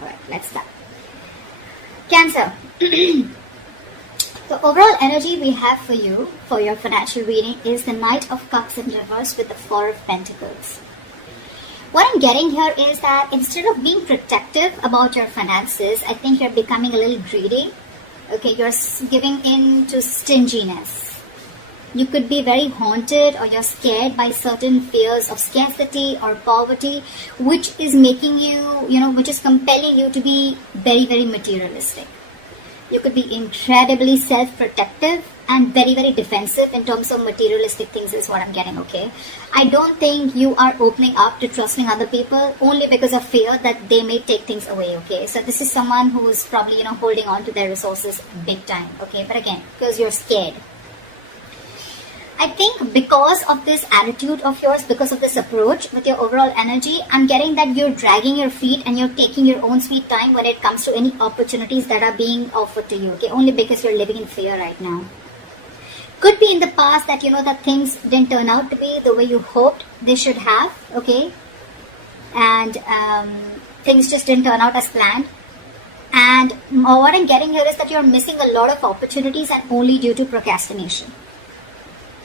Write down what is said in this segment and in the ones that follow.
Alright, let's start. Cancer. The overall energy we have for you, for your financial reading, is the Knight of Cups in reverse with the Four of Pentacles. What I'm getting here is that instead of being protective about your finances, I think you're becoming a little greedy. Okay, you're giving in to stinginess. You could be very haunted, or you're scared by certain fears of scarcity or poverty, which is making you, which is compelling you to be very, very materialistic. You could be incredibly self-protective and very, very defensive in terms of materialistic things is what I'm getting, okay? I don't think you are opening up to trusting other people only because of fear that they may take things away, okay? So this is someone who is probably, holding on to their resources big time, okay? But again, because you're scared. I think because of this attitude of yours, because of this approach with your overall energy, I'm getting that you're dragging your feet and you're taking your own sweet time when it comes to any opportunities that are being offered to you, okay? Only because you're living in fear right now. Could be in the past that, that things didn't turn out to be the way you hoped they should have, okay? And things just didn't turn out as planned. And what I'm getting here is that you're missing a lot of opportunities and only due to procrastination.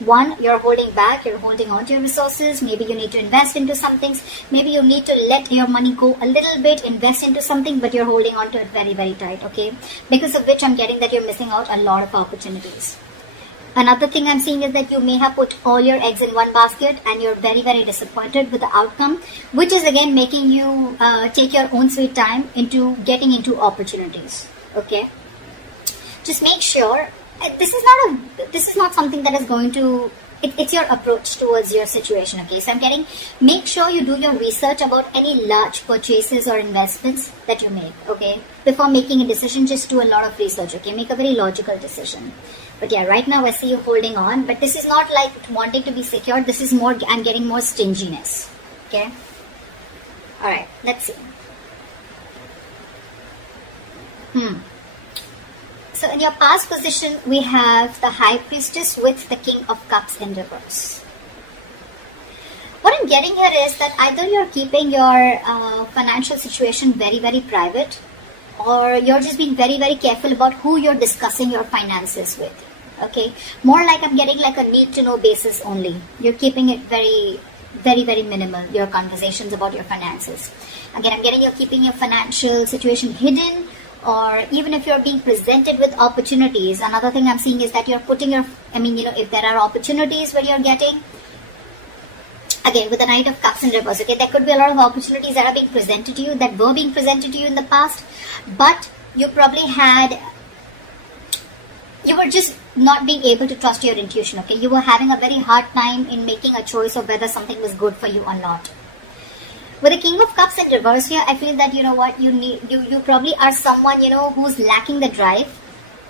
One, you're holding back, you're holding on to your resources. Maybe you need to invest into some things. Maybe you need to let your money go a little bit, invest into something, but you're holding on to it very, very tight, okay? Because of which I'm getting that you're missing out a lot of opportunities. Another thing I'm seeing is that you may have put all your eggs in one basket and you're very, very disappointed with the outcome, which is again making you take your own sweet time into getting into opportunities, okay? Just make sure this is not something that is going to, it's your approach towards your situation, okay? So I'm getting, make sure you do your research about any large purchases or investments that you make, okay? Before making a decision, just do a lot of research, okay? Make a very logical decision. But yeah, right now I see you holding on, but this is not like wanting to be secured. This is more, I'm getting more stinginess, okay? Alright, let's see. So in your past position, we have the High Priestess with the King of Cups in reverse. What I'm getting here is that either you're keeping your financial situation very, very private, or you're just being very, very careful about who you're discussing your finances with. Okay, more like I'm getting like a need to know basis only. You're keeping it very, very, very minimal, your conversations about your finances. Again, I'm getting you're keeping your financial situation hidden, or even if you're being presented with opportunities. Another thing I'm seeing is that you're putting your, if there are opportunities where you're getting, again, with the Knight of Cups in reverse, okay, there could be a lot of opportunities that are being presented to you, that were being presented to you in the past, but you probably you were just not being able to trust your intuition, okay? You were having a very hard time in making a choice of whether something was good for you or not. With the King of Cups in reverse here, I feel that, you probably are someone, who's lacking the drive,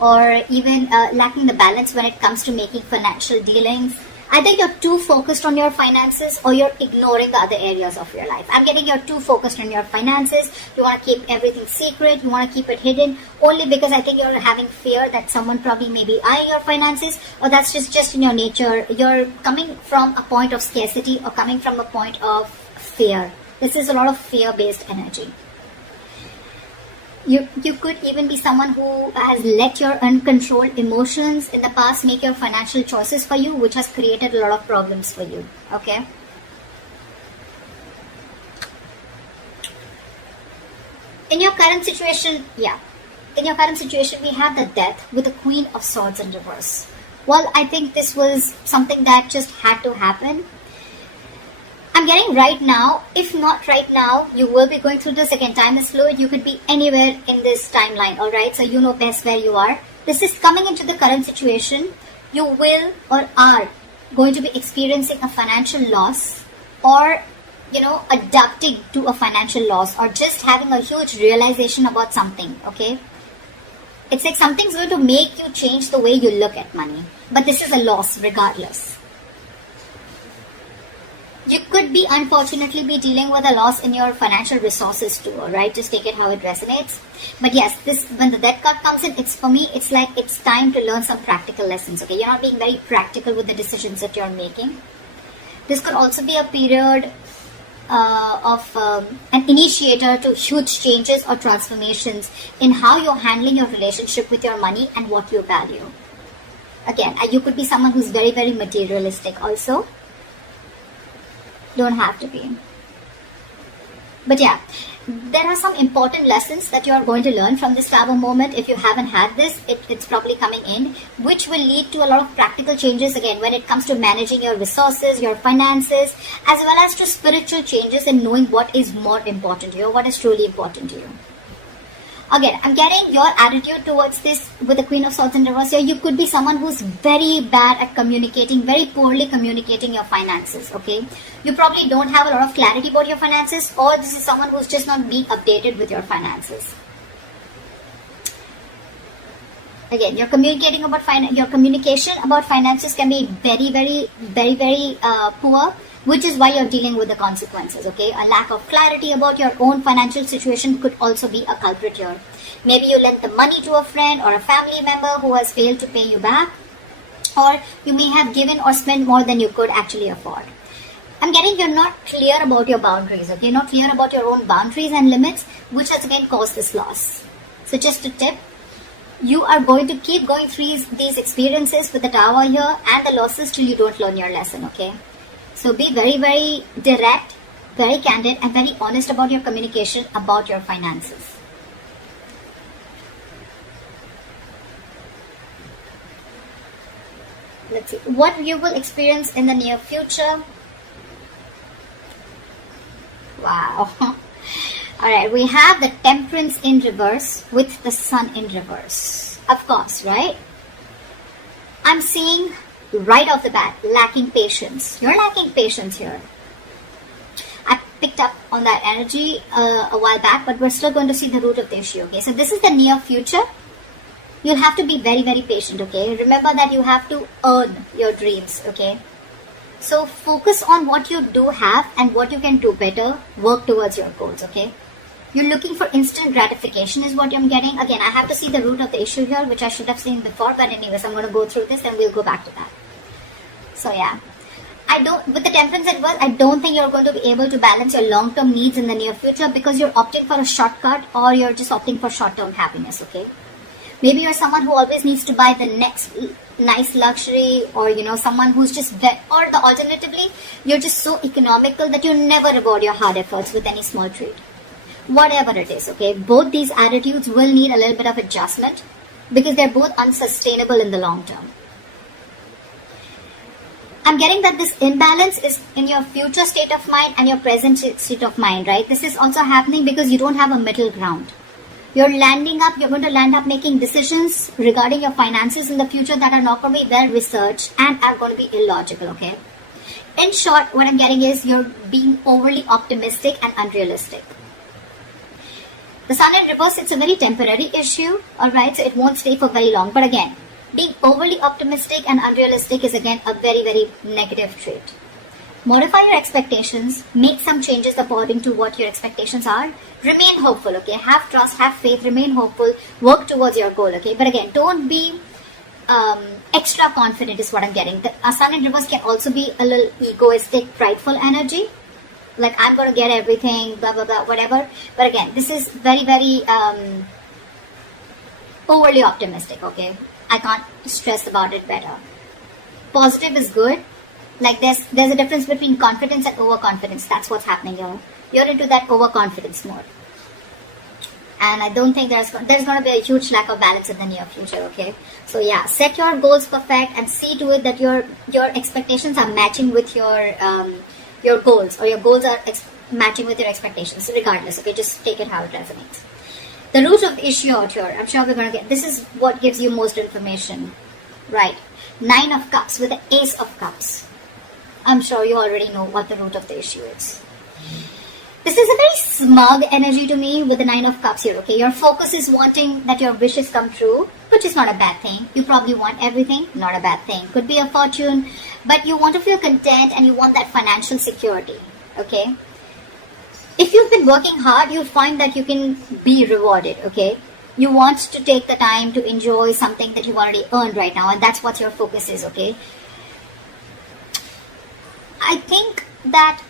or even lacking the balance when it comes to making financial dealings. Either you're too focused on your finances or you're ignoring the other areas of your life. I'm getting you're too focused on your finances. You want to keep everything secret. You want to keep it hidden only because I think you're having fear that someone probably may be eyeing your finances, or that's just in your nature. You're coming from a point of scarcity or coming from a point of fear. This is a lot of fear-based energy. You could even be someone who has let your uncontrolled emotions in the past make your financial choices for you, which has created a lot of problems for you, okay? In your current situation, we have the Death with the Queen of Swords in reverse. Well, I think this was something that just had to happen. I'm getting right now, if not right now, you will be going through this again. Time is fluid. You could be anywhere in this timeline, alright? So you know best where you are. This is coming into the current situation. You will or are going to be experiencing a financial loss, or, adapting to a financial loss, or just having a huge realization about something, okay? It's like something's going to make you change the way you look at money. But this is a loss regardless. You could be, unfortunately, be dealing with a loss in your financial resources too, alright? Just take it how it resonates. But yes, when the Death card comes in, for me, it's like it's time to learn some practical lessons, okay? You're not being very practical with the decisions that you're making. This could also be a period an initiator to huge changes or transformations in how you're handling your relationship with your money and what you value. Again, you could be someone who's very, very materialistic also. Don't have to be. But yeah, there are some important lessons that you are going to learn from this flower moment. If you haven't had this, it's probably coming in, which will lead to a lot of practical changes again when it comes to managing your resources, your finances, as well as to spiritual changes and knowing what is more important to you, what is truly important to you. Again, I'm getting your attitude towards this with the Queen of Swords in reverse here. You could be someone who's very bad at communicating, very poorly communicating your finances, okay? You probably don't have a lot of clarity about your finances, or this is someone who's just not being updated with your finances. Again, your communication about finances can be very poor, which is why you're dealing with the consequences, okay? A lack of clarity about your own financial situation could also be a culprit here. Maybe you lent the money to a friend or a family member who has failed to pay you back, or you may have given or spent more than you could actually afford. I'm getting you're not clear about your boundaries, okay? You're not clear about your own boundaries and limits, which has again caused this loss. So just a tip, you are going to keep going through these experiences with the Tower here and the losses till you don't learn your lesson, okay? So be very, very direct, very candid, and very honest about your communication about your finances. Let's see what you will experience in the near future. Wow. Alright, we have the Temperance in reverse with the Sun in reverse. Of course, right? I'm seeing right off the bat, lacking patience. You're lacking patience here. I picked up on that energy a while back, but we're still going to see the root of the issue, okay? So this is the near future. You'll have to be very, very patient, okay? Remember that you have to earn your dreams, okay? So focus on what you do have and what you can do better. Work towards your goals, okay? You're looking for instant gratification is what I'm getting. Again, I have to see the root of the issue here, which I should have seen before. But anyways, I'm going to go through this and we'll go back to that. So yeah, with the Temperance in reverse, I don't think you're going to be able to balance your long-term needs in the near future because you're opting for a shortcut or you're just opting for short-term happiness, okay? Maybe you're someone who always needs to buy the next nice luxury, or someone who's just or the alternatively, you're just so economical that you never reward your hard efforts with any small treat. Whatever it is, okay? Both these attitudes will need a little bit of adjustment because they're both unsustainable in the long term. I'm getting that this imbalance is in your future state of mind and your present state of mind, right? This is also happening because you don't have a middle ground. You're going to land up making decisions regarding your finances in the future that are not going to be well researched and are going to be illogical, okay? In short, what I'm getting is you're being overly optimistic and unrealistic. The Sun in reverse, it's a very temporary issue, alright? So it won't stay for very long. But again, being overly optimistic and unrealistic is again a very, very negative trait. Modify your expectations, make some changes according to what your expectations are. Remain hopeful, okay? Have trust, have faith, remain hopeful, work towards your goal, okay? But again, don't be extra confident is what I'm getting. The Sun in reverse can also be a little egoistic, prideful energy. Like, I'm going to get everything, blah, blah, blah, whatever. But again, this is very, very overly optimistic, okay? I can't stress about it better. Positive is good. Like, there's a difference between confidence and overconfidence. That's what's happening here. You're into that overconfidence mode. And I don't think there's going to be a huge lack of balance in the near future, okay? So yeah, set your goals perfect and see to it that your expectations are matching with your goals, or your goals are matching with your expectations, regardless, okay? Just take it how it resonates. The root of the issue out here, I'm sure we're going to get, this is what gives you most information, right? 9 of Cups with the Ace of Cups. I'm sure you already know what the root of the issue is. This is a very smug energy to me with the 9 of Cups here, okay? Your focus is wanting that your wishes come true, which is not a bad thing. You probably want everything, not a bad thing. Could be a fortune, but you want to feel content and you want that financial security, okay? If you've been working hard, you'll find that you can be rewarded, okay? You want to take the time to enjoy something that you've already earned right now, and that's what your focus is, okay? I think that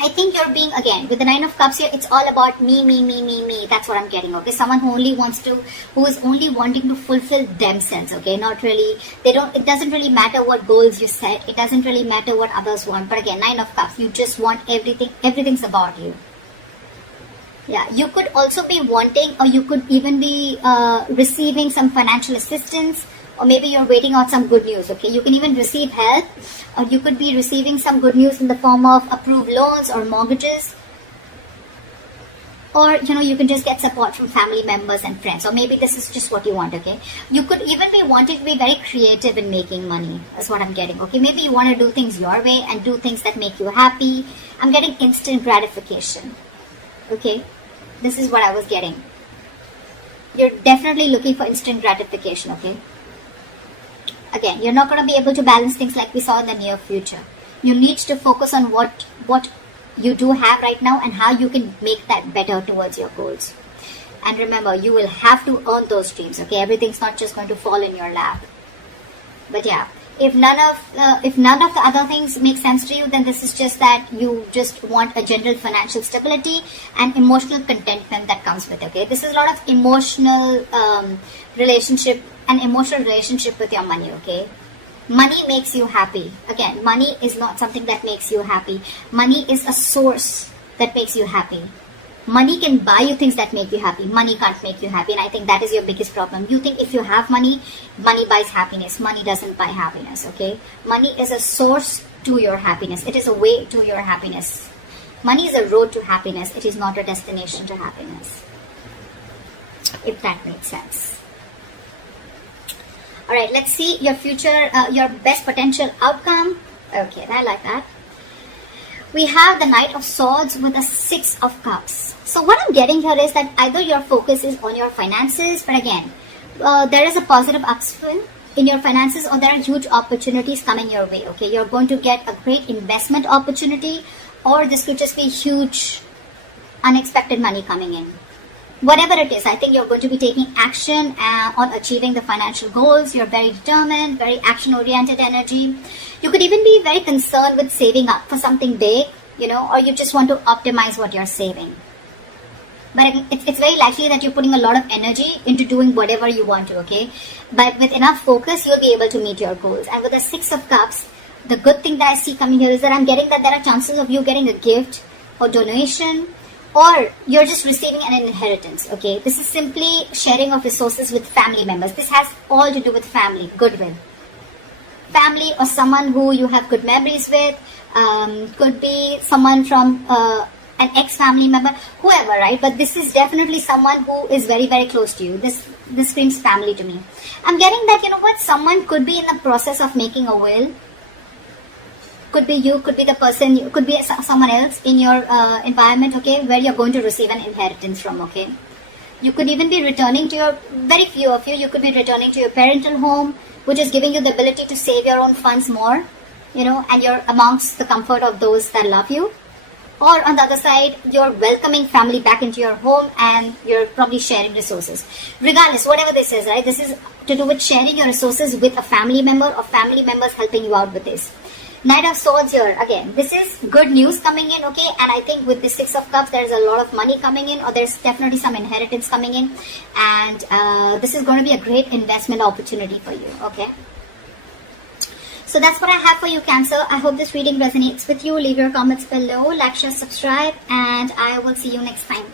I think you're being, again, with the Nine of Cups here, it's all about me, me, me, me, me. That's what I'm getting, okay? Someone who who is only wanting to fulfill themselves, okay? Not really, it doesn't really matter what goals you set. It doesn't really matter what others want. But again, Nine of Cups, you just want everything's about you. Yeah, you could also be wanting, or you could even be receiving some financial assistance, or maybe you're waiting on some good news, okay? You can even receive help, or you could be receiving some good news in the form of approved loans or mortgages, or you can just get support from family members and friends, or maybe this is just what you want, okay? You could even be wanting to be very creative in making money. That's what I'm getting, okay? Maybe you want to do things your way and do things that make you happy. I'm getting instant gratification, okay? This is what I was getting. You're definitely looking for instant gratification, okay? Again, you're not going to be able to balance things like we saw in the near future. You need to focus on what you do have right now and how you can make that better towards your goals. And remember, you will have to earn those dreams, okay? Everything's not just going to fall in your lap. But yeah, if none of the other things make sense to you, then this is just that you just want a general financial stability and emotional contentment that comes with it, okay? This is a lot of emotional relationship with your money, okay? Money makes you happy. Again, money is not something that makes you happy. Money is a source that makes you happy. Money can buy you things that make you happy. Money can't make you happy, and I think that is your biggest problem. You think if you have money, money buys happiness. Money doesn't buy happiness, okay? Money is a source to your happiness. It is a way to your happiness. Money is a road to happiness. It is not a destination to happiness. If that makes sense. Alright, let's see your future, your best potential outcome. Okay, I like that. We have the Knight of Swords with the Six of Cups. So what I'm getting here is that either your focus is on your finances, but again, there is a positive upswing in your finances, or there are huge opportunities coming your way, okay? You're going to get a great investment opportunity, or this could just be huge unexpected money coming in. Whatever it is, I think you're going to be taking action on achieving the financial goals. You're very determined, very action-oriented energy. You could even be very concerned with saving up for something big, or you just want to optimize what you're saving. But it's very likely that you're putting a lot of energy into doing whatever you want to, okay? But with enough focus, you'll be able to meet your goals. And with the Six of Cups, the good thing that I see coming here is that I'm getting that there are chances of you getting a gift or donation, or you're just receiving an inheritance, okay? This is simply sharing of resources with family members. This has all to do with family, goodwill. Family or someone who you have good memories with, could be someone from an ex-family member, whoever, right? But this is definitely someone who is very, very close to you. This screams family to me. I'm getting that, someone could be in the process of making a will. Could be you, could be the person, could be someone else in your environment, okay, where you're going to receive an inheritance from, okay. You could even be returning to very few of you could be returning to your parental home, which is giving you the ability to save your own funds more, and you're amongst the comfort of those that love you. Or on the other side, you're welcoming family back into your home and you're probably sharing resources. Regardless, whatever this is, right, this is to do with sharing your resources with a family member or family members helping you out with this. Knight of Swords here, again, this is good news coming in, okay? And I think with the Six of Cups, there's a lot of money coming in, or there's definitely some inheritance coming in. And this is going to be a great investment opportunity for you, okay? So that's what I have for you, Cancer. I hope this reading resonates with you. Leave your comments below, like, share, subscribe, and I will see you next time.